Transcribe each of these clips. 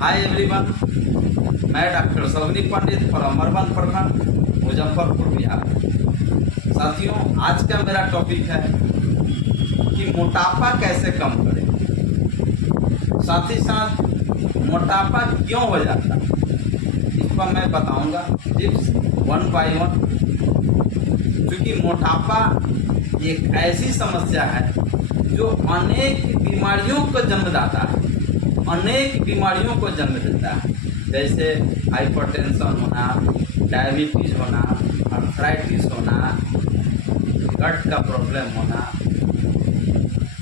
Hi everyone, मैं doctor Seoni Pandit from urban प्रखंड मुजफ्फरपुर बिहार। साथियों, आज का मेरा टॉपिक है कि मोटापा कैसे कम करें। साथ ही साथ मोटापा क्यों हो जाता है इस पर मैं बताऊंगा टिप्स 1 बाय 1। क्योंकि मोटापा एक ऐसी समस्या है जो अनेक बीमारियों को जन्मदाता है, अनेक बीमारियों को जन्म देता है, जैसे हाइपरटेंशन होना, डायबिटीज होना, आर्थराइटिस होना, गट का प्रॉब्लम होना,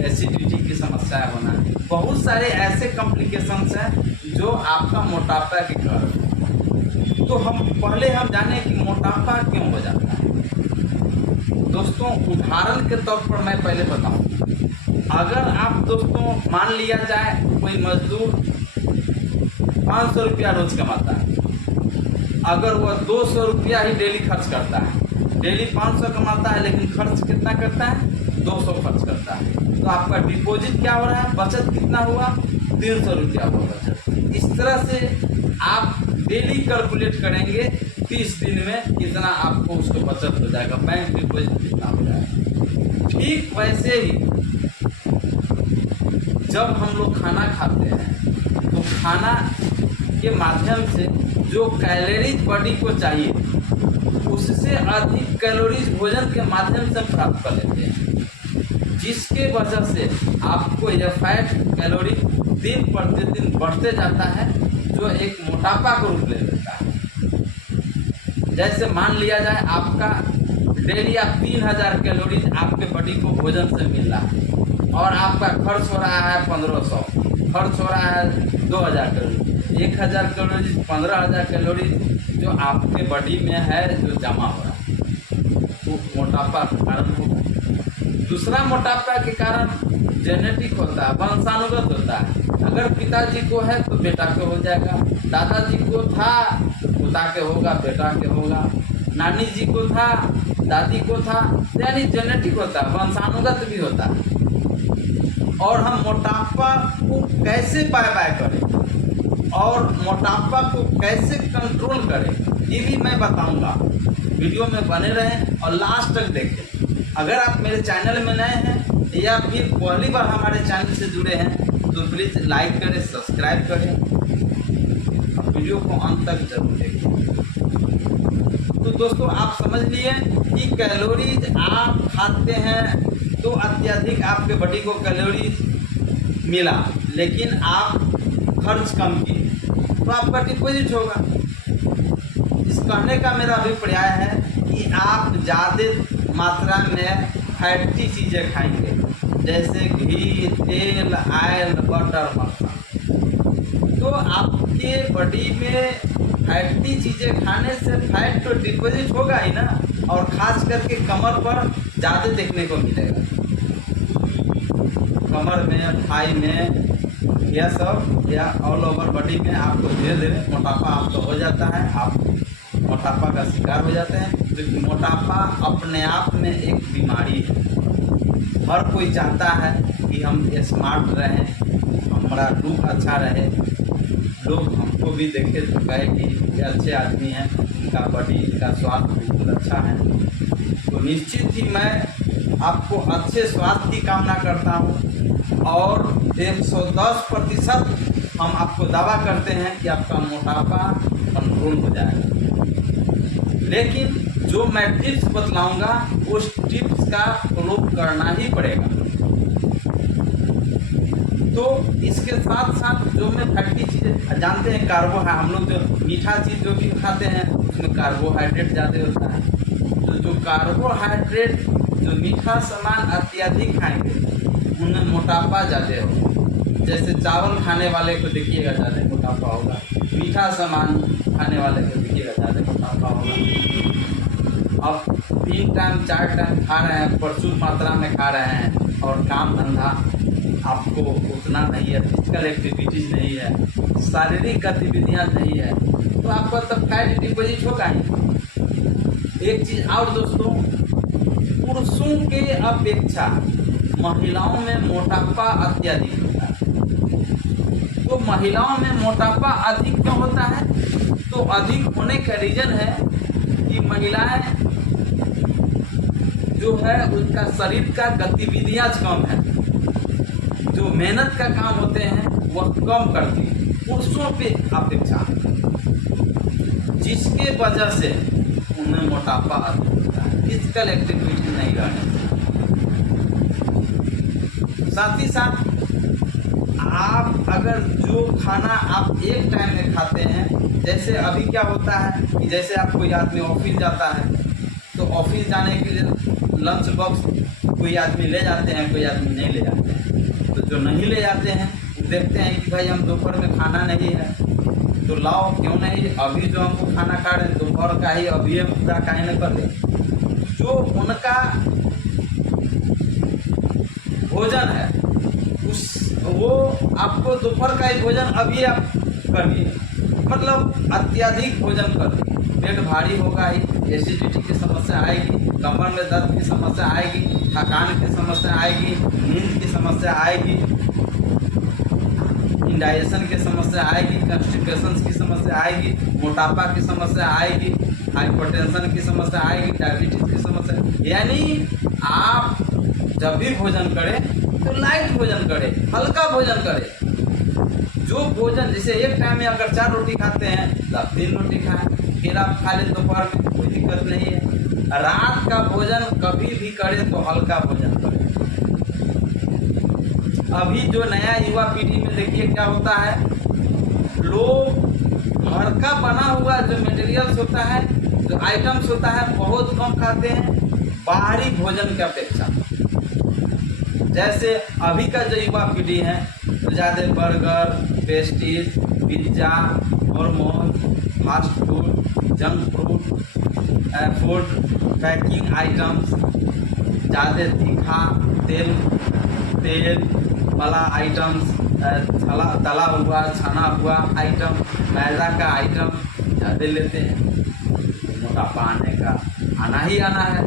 एसिडिटी की समस्या होना। बहुत सारे ऐसे कॉम्प्लिकेशंस हैं जो आपका मोटापा के कारण है। तो पहले हम जाने कि मोटापा क्यों हो जाता है। दोस्तों, उदाहरण के तौर पर मैं पहले बताऊं, अगर आप दोस्तों मान लिया जाए कोई मजदूर 500 रुपया रोज कमाता है, अगर वह 200 रुपया ही डेली खर्च करता है, डेली 500 कमाता है लेकिन खर्च कितना करता है, 200 खर्च करता है, तो आपका डिपॉजिट क्या हो रहा है, बचत कितना हुआ, 300 रुपया हुआ बचत। इस तरह से आप डेली कैलकुलेट करेंगे 30 दिन में कितना आपको उसको बचत हो जाएगा, बैंक डिपॉजिट कितना हो जाएगा। ठीक वैसे ही जब हम लोग खाना खाते हैं तो खाना के माध्यम से जो कैलोरीज बॉडी को चाहिए उससे अधिक कैलोरीज भोजन के माध्यम से प्राप्त कर लेते हैं, जिसके वजह से आपको यह फैट कैलोरी दिन प्रतिदिन बढ़ते जाता है, जो एक मोटापा को रूप ले लेता है। जैसे मान लिया जाए आपका डेली 3000 कैलोरीज आपके बॉडी को भोजन से मिल रहा है और आपका खर्च हो रहा है 1500, खर्च हो रहा है 2000 कैलोरी, 1000 कैलोरी, 15000 कैलोरी जो आपके बॉडी में है जो जमा हो रहा है, वो मोटापा का कारण होगा। दूसरा, मोटापा के कारण जेनेटिक होता है, वंशानुगत होता है। अगर पिताजी को है तो बेटा को हो जाएगा, दादाजी को था पिता के होगा, बेटा के होगा, नानी जी को था, दादी को था, यानी जेनेटिक होता है, वंशानुगत भी होता है। और हम मोटापा को कैसे बाय करें और मोटापा को कैसे कंट्रोल करें, ये भी मैं बताऊंगा। वीडियो में बने रहें और लास्ट तक देखें। अगर आप मेरे चैनल में नए हैं या फिर पहली बार हमारे चैनल से जुड़े हैं तो प्लीज़ लाइक करें, सब्सक्राइब करें और वीडियो को अंत तक जरूर देखें। तो दोस्तों, आप समझ लिए कि कैलोरीज आप खाते हैं तो अत्यधिक आपके बॉडी को कैलोरी मिला, लेकिन आप खर्च कम किए तो आपका डिपॉजिट होगा। इस कहने का मेरा अभिप्राय है कि आप ज़्यादा मात्रा में फैटी चीज़ें खाएंगे, जैसे घी, तेल, ऑयल, बटर, मक्खन, तो आपके बॉडी में फैटी चीज़ें खाने से फैट तो डिपॉजिट होगा ही ना, और ख़ास करके कमर पर ज़्यादा देखने को मिलेगा। कमर में, थाई में, यह सब या ऑल ओवर बॉडी में आपको धीरे धीरे मोटापा आपको हो जाता है, आप मोटापा का शिकार हो जाते हैं। क्योंकि मोटापा अपने आप में एक बीमारी है। हर कोई चाहता है कि हम स्मार्ट रहें, हमारा लुक अच्छा रहे, लोग हमको भी देखे तो कहे कि ये अच्छे आदमी हैं, इनका बॉडी, इनका स्वास्थ्य बिल्कुल अच्छा है। तो निश्चित ही मैं आपको अच्छे स्वास्थ्य की कामना करता हूँ और 110% हम आपको दावा करते हैं कि आपका मोटापा कंट्रोल हो जाएगा। लेकिन जो मैं टिप्स बतलाऊंगा उस टिप्स का फॉलो करना ही पड़ेगा। तो इसके साथ साथ जो मैं फैटी चीज़ें जानते हैं, हम लोग जो मीठा चीज़ जो भी खाते हैं उसमें कार्बोहाइड्रेट ज़्यादा होता है। तो जो कार्बोहाइड्रेट, जो मीठा सामान अत्यधिक खाएंगे उनमें मोटापा ज़्यादा होगा। जैसे चावल खाने वाले को देखिएगा ज़्यादा मोटापा होगा, मीठा सामान खाने वाले को देखिएगा ज़्यादा मोटापा होगा। अब 3 टाइम 4 टाइम खा रहे हैं, प्रचुर मात्रा में खा रहे हैं और काम धंधा आपको उतना नहीं है, फिजिकल एक्टिविटीज नहीं है, शारीरिक गतिविधियां नहीं है, तो आपका तब फैट डिपॉजिट होगा ही। एक चीज़ और दोस्तों, पुरुषों के अपेक्षा महिलाओं में मोटापा अत्यधिक होता है। तो महिलाओं में मोटापा अधिक क्यों होता है? तो अधिक होने का रीजन है कि महिलाएं जो है उनका शरीर का गतिविधियां कम है, जो मेहनत का काम होते हैं वह कम करती है पुरुषों पे अपेक्षा, जिसके वजह से उन्हें मोटापा अधिक होता है, फिजिकल एक्टिविटी नहीं रहने से। साथ ही साथ आप अगर जो खाना आप एक टाइम में खाते हैं, जैसे अभी क्या होता है कि जैसे आप कोई आदमी ऑफिस जाता है तो ऑफिस जाने के लिए लंच बॉक्स कोई आदमी ले जाते हैं, कोई आदमी नहीं ले जाते हैं। तो जो नहीं ले जाते हैं देखते हैं कि भाई हम दोपहर में खाना नहीं है, तो लाओ क्यों नहीं, अभी जो हमको खाना खा रहे हैं दोपहर का ही, अभी हम पूरा काहे नहीं कर ले। जो उनका भोजन है वो आपको दोपहर का ही भोजन अभी आप करिए, मतलब अत्यधिक भोजन करिए, पेट भारी होगा ही, एसिडिटी की समस्या आएगी, कमर में दर्द की समस्या आएगी, थकान की समस्या आएगी, नींद की समस्या आएगी, इंडाइजेशन की समस्या आएगी, कॉन्स्टिपेशन की समस्या आएगी, मोटापा की समस्या आएगी, हाइपरटेंशन की समस्या आएगी, डायबिटीज की समस्या। यानी आप जब भी भोजन करें तो लाइट भोजन करें, हल्का भोजन करें। जो भोजन जैसे एक टाइम में अगर 4 रोटी खाते हैं तो आप 3 रोटी खाएं, फिर आप खा लें दोपहर में, कोई दिक्कत नहीं है। रात का भोजन कभी भी करें तो हल्का भोजन करें। अभी जो नया युवा पीढ़ी में देखिए क्या होता है, लोग घर का बना हुआ जो मटेरियल्स होता है, जो आइटम्स होता है बहुत कम खाते हैं बाहरी भोजन की अपेक्षा। जैसे अभी का जो युवा पीढ़ी है तो ज़्यादा burger, pastries, pizza, hormone, fast food, junk food, packing items, ज़्यादा तीखा तेल वाला आइटम्स, तला हुआ छना हुआ आइटम, मैदा का आइटम ज़्यादा लेते हैं। मोटापा आना ही आना है।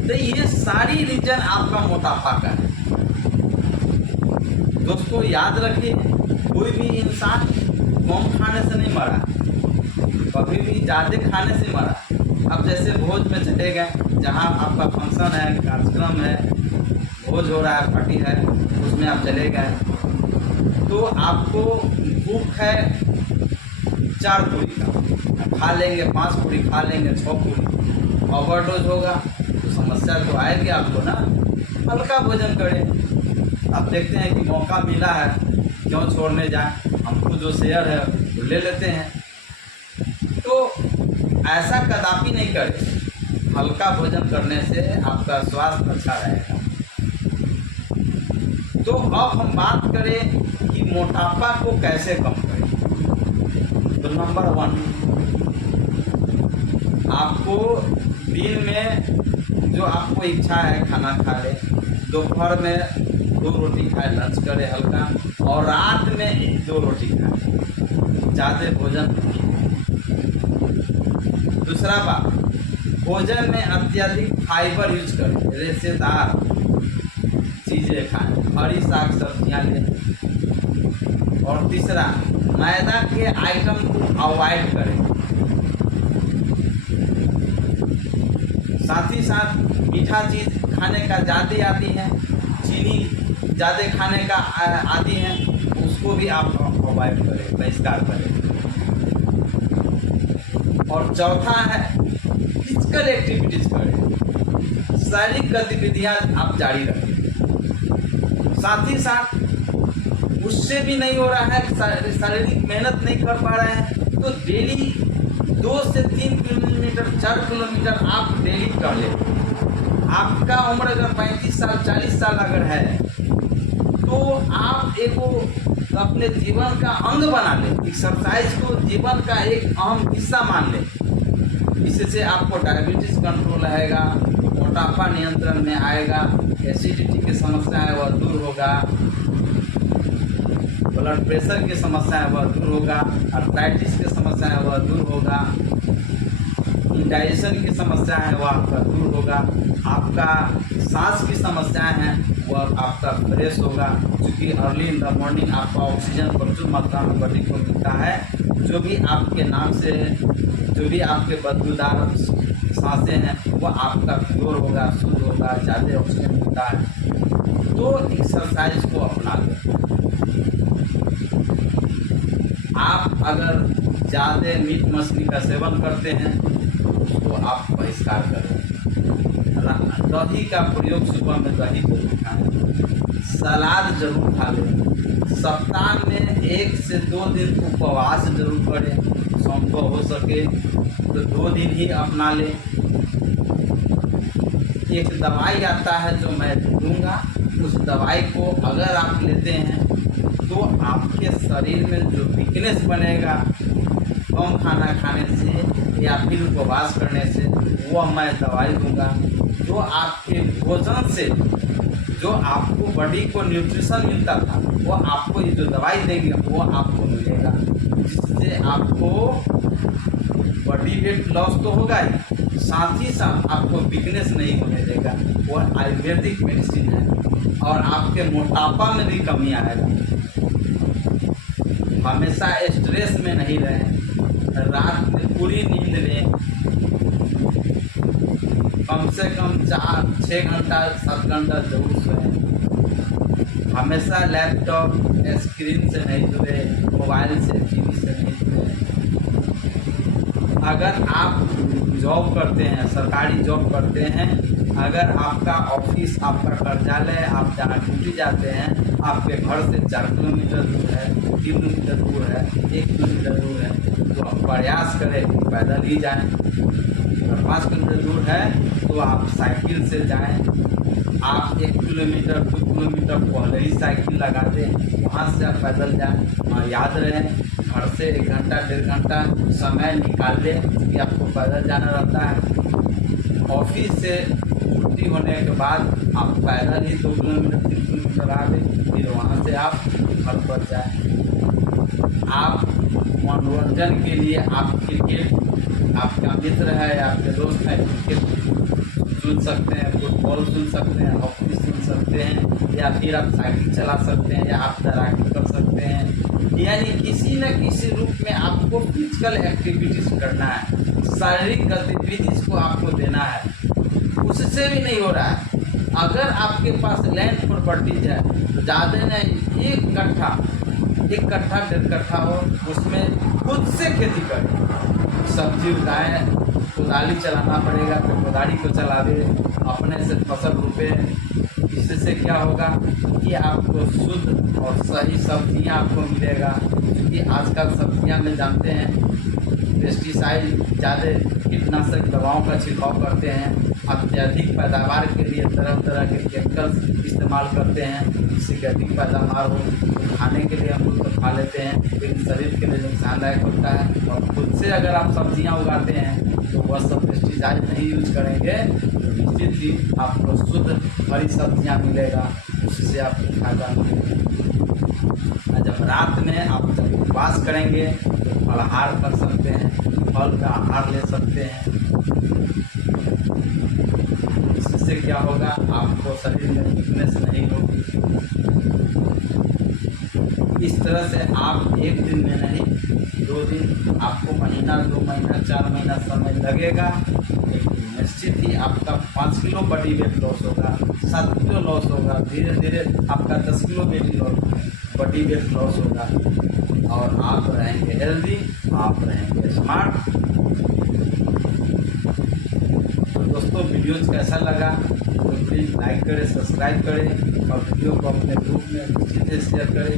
तो ये सारी रीजन आपका मोटापा का है। दोस्तों याद रखिए, कोई भी इंसान कम खाने से नहीं मरा, कभी भी ज़्यादा खाने से मरा। अब जैसे भोज में चले गए, जहाँ आपका फंक्शन है, कार्यक्रम है, भोज हो रहा है, पार्टी है, उसमें आप चले गए तो आपको भूख है 4 पूरी का, खा लेंगे 5 पूरी, खा लेंगे 6 पूरी, ओवरडोज होगा तो समस्या तो आएगी आपको ना। हल्का भोजन करें। आप देखते हैं कि मौका मिला है, क्यों छोड़ने जाए, हमको जो शेयर है वो ले लेते हैं। तो ऐसा कदापि नहीं करें। हल्का भोजन करने से आपका स्वास्थ्य अच्छा रहेगा। तो अब हम बात करें कि मोटापा को कैसे कम करें। तो नंबर 1, आपको दिन में जो आपको इच्छा है खाना खा ले, दोपहर में 2 रोटी खाए, लंच करे हल्का, और रात में 1-2 रोटी खाए, ज़्यादा भोजन नहीं। दूसरा बात, भोजन में अत्यधिक फाइबर यूज करें, रेशेदार चीज़ें खाएं, हरी साग सब्जियाँ लें। और तीसरा, मैदा के आइटम को अवॉइड करें। साथ ही साथ मीठा चीज़ खाने का ज़्यादा आदी है, चीनी ज़्यादा खाने का आदी है, उसको भी आप अवॉइड करें, बहिष्कार करें। और चौथा है फिजिकल एक्टिविटीज करें, शारीरिक गतिविधियां आप जारी रखें। साथ ही साथ उससे भी नहीं हो रहा है, शारीरिक मेहनत नहीं कर पा रहे हैं, तो डेली 2 से 3 किलोमीटर 4 किलोमीटर आप डेली कर लें। आपका उम्र अगर 35 साल 40 साल अगर है तो आप एक अपने जीवन का अंग बना लें, एक्सरसाइज को जीवन का एक अहम हिस्सा मान लें। इससे आपको डायबिटीज कंट्रोल रहेगा, मोटापा नियंत्रण में आएगा, एसिडिटी की समस्या है वह दूर होगा, ब्लड प्रेशर की समस्या है वह दूर होगा, आर्थराइटिस की समस्या है वह दूर होगा, इंडाइजेशन की समस्या है वह आपका दूर होगा, आपका सांस की समस्याएं हैं वह आपका फ्रेश होगा, क्योंकि अर्ली इन द मॉर्निंग आपका ऑक्सीजन प्रचुर मात्रा में बॉडी को मिलता है। जो भी आपके नाक से जो भी आपके बदबूदार सांसें हैं वह आपका प्योर होगा, शुद्ध होगा, ज़्यादा ऑक्सीजन मिलता है। तो एक्सरसाइज को अपना लें। आप अगर ज़्यादा मीट मछली का सेवन करते हैं तो आप बहिष्कार करें। दही का प्रयोग सुबह में दही जरूर खाएं, सलाद जरूर खा लें। सप्ताह में 1 से 2 दिन उपवास जरूर करें, संभव हो सके तो 2 दिन ही अपना लें। एक दवाई आता है जो मैं दूंगा, उस दवाई को अगर आप लेते हैं तो आपके शरीर में जो वीकनेस बनेगा कम खाना खाने से या फिर उपवास करने से, वह मैं दवाई दूंगा। जो आपके भोजन से जो आपको बॉडी को न्यूट्रिशन मिलता था वो आपको ये जो दवाई देंगे वो आपको मिलेगा, जिससे आपको बॉडी वेट लॉस तो होगा ही, साथ ही साथ आपको वीकनेस नहीं होने देगा। वो आयुर्वेदिक मेडिसिन है और आपके मोटापा में भी कमी आएगा। हमेशा स्ट्रेस में नहीं रहें, रात में पूरी नींद लें, कम से कम 4-6 घंटा 7 घंटा जरूर सोएं। हमेशा लैपटॉप स्क्रीन से नहीं जुड़े, मोबाइल से टीवी से नहीं जुड़े। अगर आप जॉब करते हैं, सरकारी जॉब करते हैं, अगर आपका ऑफिस, आपका कार्यालय, आप जहाँ ड्यूटी जाते हैं आपके घर से 4 किलोमीटर दूर है, 3 किलोमीटर दूर है, 1 किलोमीटर दूर है, तो आप प्रयास करें कि पैदल ही जाएं। अगर 5 किलोमीटर दूर है तो आप साइकिल से जाएं। आप 1 किलोमीटर 2 किलोमीटर पहले ही साइकिल लगा दें, वहाँ से आप पैदल जाएं। और याद रहे घर से 1 घंटा 1.5 घंटा समय निकाल लें कि आपको पैदल जाना रहता है। ऑफिस से छुट्टी होने के बाद आप पैदल ही 2 किलोमीटर 3 किलोमीटर आ गए, फिर वहाँ से आप घर पर जाएं। आप मनोरंजन के लिए आप क्रिकेट, आपका मित्र है या आपके दोस्त है, क्रिकेट सुन सकते हैं, फुटबॉल सुन सकते हैं, हॉकी सुन सकते हैं, या फिर आप साइकिल चला सकते हैं, या आप तैराकी कर सकते हैं। यानी किसी न किसी रूप में आपको फिजिकल एक्टिविटीज़ करना है, शारीरिक गतिविधि को आपको देना है। उससे भी नहीं हो रहा है, अगर आपके पास लैंड प्रॉपर्टीज है तो ज़्यादा नहीं 1 कट्ठा 1.5 कट्ठा हो, उसमें खुद से खेती करें, सब्जी उगाएं। कोदाली चलाना पड़ेगा तो कोदाली को चला दे, अपने से फसल रोपे। इससे क्या होगा कि आपको शुद्ध और सही सब्जियां आपको मिलेगा, क्योंकि आजकल सब्जियां में जानते हैं पेस्टिसाइड, ज़्यादा कीटनाशक दवाओं का छिड़काव करते हैं, अत्यधिक पैदावार के लिए तरह तरह के केमिकल्स इस्तेमाल करते हैं, जिससे कि अधिक पैदावार हो। खाने के लिए हम लोग तो खा लेते हैं, लेकिन शरीर के लिए नुकसानदायक होता है। और खुद से अगर आप सब्जियां उगाते हैं तो वह सब पेस्टिसाइड नहीं यूज करेंगे, तो निश्चित ही आपको शुद्ध हरी सब्जियां मिलेगा, उससे आपको फायदा मिलेगा। जब रात में आप जब उपवास करेंगे तो फलाहार कर सकते हैं, फल का आहार ले सकते हैं। इससे क्या होगा, आपको शरीर में वीकनेस नहीं होगी। इस तरह से आप 1 दिन में नहीं 2 दिन, आपको महीना 2 महीना 4 महीना समय लगेगा, लेकिन निश्चित ही आपका 5 किलो बॉडी वेट लॉस होगा, 7 किलो लॉस होगा, धीरे धीरे आपका 10 किलो बॉडी वेट लॉस होगा, और आप रहेंगे हेल्दी, आप रहेंगे स्मार्ट। तो दोस्तों वीडियोज कैसा लगा तो प्लीज़ लाइक करें, सब्सक्राइब करें और वीडियो को अपने ग्रुप में निश्चित से शेयर करें।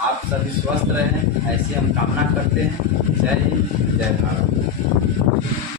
आप सभी स्वस्थ रहें, ऐसी हम कामना करते हैं। जय हिंद, जय भारत।